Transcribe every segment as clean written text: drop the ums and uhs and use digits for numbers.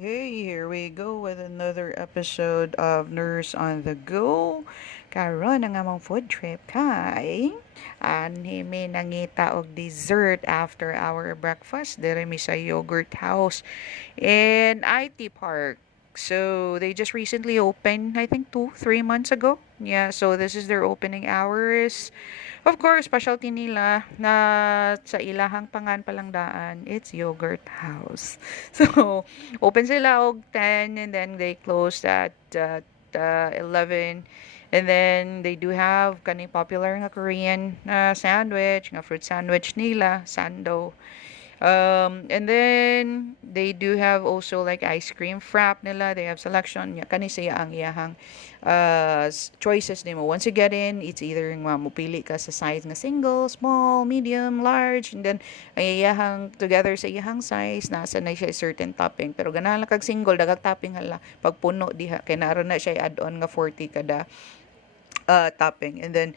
Hey, here we go with another episode of Nurse on the Go. Karon ang among food trip kay anime nangita og dessert after our breakfast. Dire mi sa Yogurt House in IT Park. So they just recently opened, I think 2, 3 months ago. Yeah, so this is their opening hours. Of course, specialty nila na sa ilahang pangan palangdaan, it's Yogurt House. So, open sila og 10 and then they close at 11. And then they do have kani popular nga Korean sandwich, nga fruit sandwich nila, sando. And then they do have also like ice cream frap nila. They have selection. Kani siya ang iyahang choices nimo. Once you get in, it's either nga mupili ka sa size nga single, small, medium, large, and then ang iyahang together sa iyahang size nasa na siya certain topping. Pero ganahan lang kag single dagag topping hala pag puno diha kay naron na siya add-on nga 40 kada topping. And then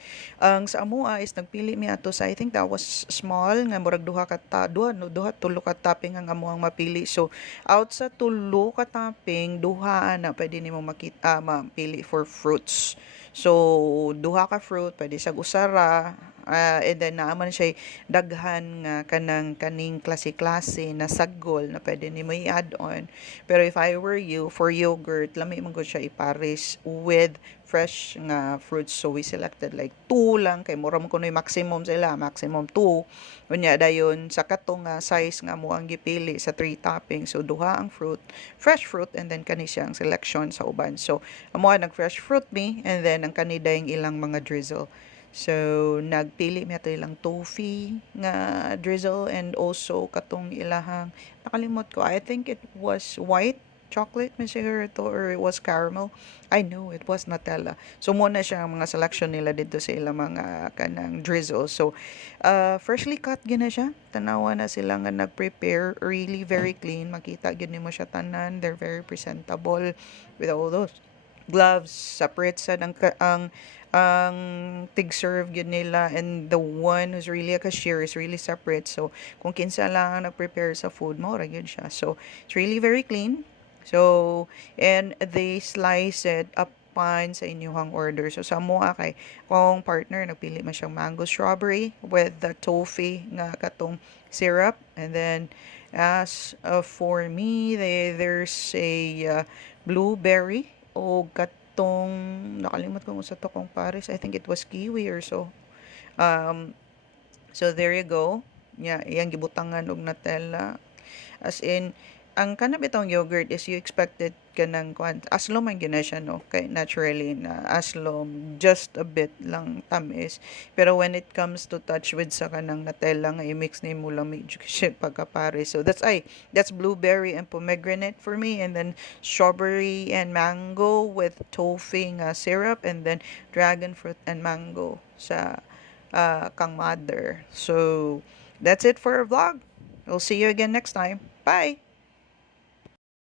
sa amua is nagpili mi ato sa I think that was small nga murag duha ka duha no duha tulo ka topping ang amuang mapili. So out sa tulo ka topping duha na pwede nimo makita mapili for fruits. So duha ka fruit pwede sa usara. And then naaman siya daghan nga kanang kaning klase-klase na saggol na pwede nimo i-add on. Pero if I were you, for yogurt, lami man gud siya ipares with fresh nga fruits. So we selected like 2 lang kay mura man kuno maximum sila, maximum 2. Unya dayon sa katong size nga mo ang gipili sa 3 toppings. So duha ang fruit, fresh fruit and then kani siyang selection sa uban. So amo nag fresh fruit me and then ang kanida yung ilang mga drizzle. So nagpili mi ato ilang toffee nga drizzle and also katong ilahang nakalimot ko. I think it was white chocolate man siguro ito or it was caramel. I know it was Nutella. So muna siya ang mga selection nila dito sa ilang mga kanang drizzle. So freshly cut gina siya. Tanawa na sila nga nag-prepare. Really very clean. Makita gini mo siya tanan. They're very presentable with all those gloves. Separate sa ang tig-serve yun nila and the one who's really a cashier is really separate. So kung kinsa lang ang nag-prepare sa food mo, ra yun siya. So it's really very clean. So, and they slice it upon sa inyong order. So, sa mga kay kung partner, nagpili man siyang mango strawberry with the toffee nga katong syrup. And then, as for me, there's a blueberry o katong, nakalimot ko sa tokong pares. I think it was kiwi or so. Um, so, there you go. Yeah, iyang gibutangan og Nutella. As in, ang kanang bitong yogurt is you expected ka ng aslom ang gina siya no kay naturally na aslom just a bit lang tamis pero when it comes to touch with sa kanang Nutella nga i-mix ni mo lang medyo siya pagkapare. So that's blueberry and pomegranate for me, and then strawberry and mango with toffee nga syrup, and then dragon fruit and mango sa kang mother. So that's it for our vlog. We'll see you again next time. Bye.